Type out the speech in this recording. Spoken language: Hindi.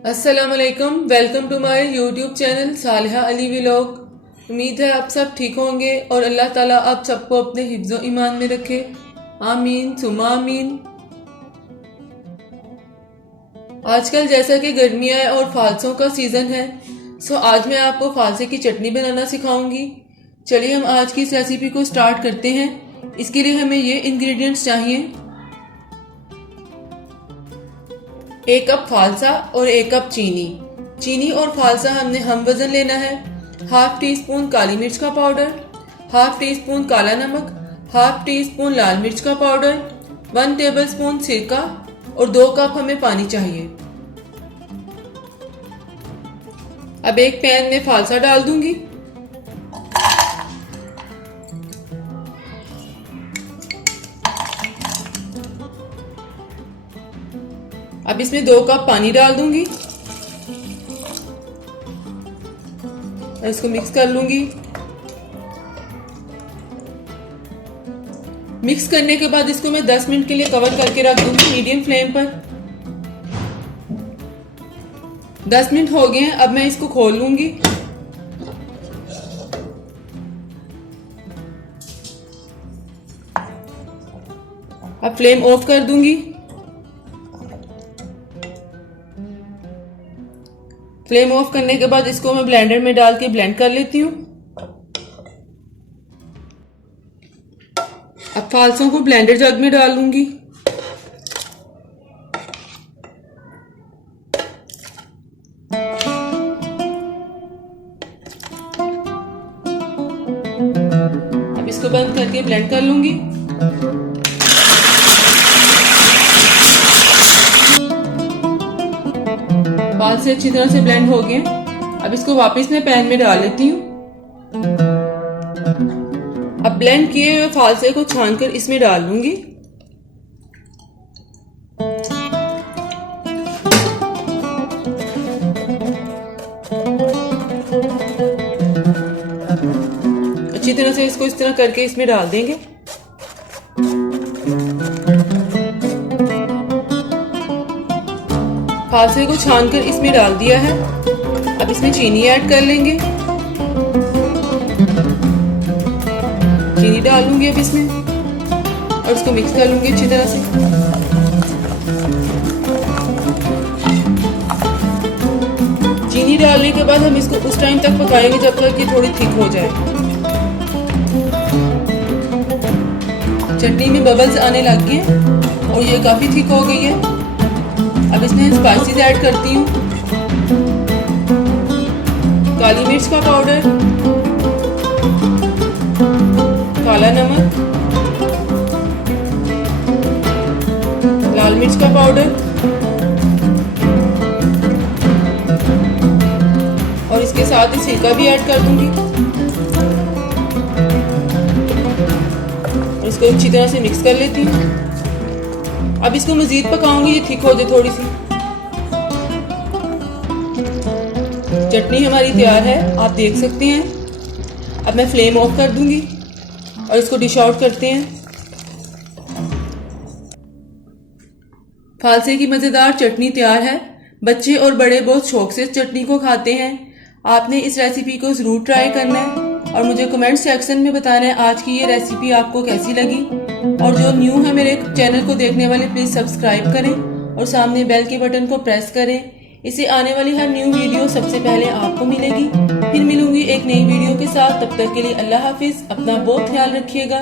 अस्सलाम वालेकुम। Welcome to my YouTube channel Saliha Ali vlog. उम्मीद है आप सब ठीक होंगे और अल्लाह ताला आप सबको अपने हिफ्ज़ो ईमान में रखे। आमीन सुमा आमीन। आजकल जैसा कि गर्मियाँ है और फालसों का सीज़न है, सो आज मैं आपको फालसे की चटनी बनाना सिखाऊंगी। चलिए हम आज की इस रेसिपी को स्टार्ट करते हैं। इसके लिए हमें ये इंग्रेडिएंट्स चाहिए: 1 कप फालसा और 1 कप चीनी। चीनी और फालसा हमने हम वज़न लेना है। हाफ टी स्पून काली मिर्च का पाउडर, हाफ टी स्पून काला नमक, हाफ टी स्पून लाल मिर्च का पाउडर, 1 टेबल स्पून सिरका और 2 कप हमें पानी चाहिए। अब एक पैन में फालसा डाल दूंगी। अब इसमें 2 कप पानी डाल दूंगी और इसको मिक्स कर लूंगी। मिक्स करने के बाद इसको मैं 10 मिनट के लिए कवर करके रख दूंगी मीडियम फ्लेम पर। 10 मिनट हो गए हैं। अब मैं इसको खोल लूंगी। अब फ्लेम ऑफ कर दूंगी। फ्लेम ऑफ करने के बाद इसको मैं ब्लेंडर में डाल के ब्लेंड कर लेती हूँ। अब फालसों को ब्लेंडर जग में डाल लूंगी। अब इसको बंद करके ब्लेंड कर लूंगी। फालसे अच्छी तरह से ब्लेंड हो गए। अब इसको वापस मैं पैन में डाल लेती हूँ। अब ब्लेंड किए हुए फालसे को छानकर इसमें डाल लूंगी। अच्छी तरह से इसको इस तरह करके इसमें डाल देंगे। फालसे को छानकर इसमें डाल दिया है। अब इसमें चीनी ऐड कर लेंगे। चीनी डाल लूंगी अब इसमें और इसको मिक्स कर लूंगी अच्छी तरह से। चीनी डालने के बाद हम इसको उस टाइम तक पकाएंगे जब तक कि थोड़ी थिक हो जाए। चटनी में बबल्स आने लग गए और ये काफी थिक हो गई है। अब इसमें स्पाइसेस ऐड करती हूँ। काली मिर्च का पाउडर, काला नमक, लाल मिर्च का पाउडर और इसके साथ ही सिरका भी ऐड कर दूंगी और इसको अच्छी तरह से मिक्स कर लेती हूँ। अब इसको मजीद पकाऊंगी, ये थिक हो जाए थोड़ी सी। चटनी हमारी तैयार है, आप देख सकते हैं। अब मैं फ्लेम ऑफ कर दूंगी और इसको डिश आउट करते हैं। फालसे की मज़ेदार चटनी तैयार है। बच्चे और बड़े बहुत शौक से इस चटनी को खाते हैं। आपने इस रेसिपी को ज़रूर ट्राई करना है और मुझे कमेंट सेक्शन में बताना है आज की ये रेसिपी आपको कैसी लगी। और जो न्यू है मेरे चैनल को देखने वाले प्लीज़ सब्सक्राइब करें और सामने बेल के बटन को प्रेस करें। इससे आने वाली हर न्यू वीडियो सबसे पहले आपको मिलेगी। फिर मिलूंगी एक नई वीडियो के साथ। तब तक के लिए अल्लाह हाफिज़। अपना बहुत ख्याल रखिएगा।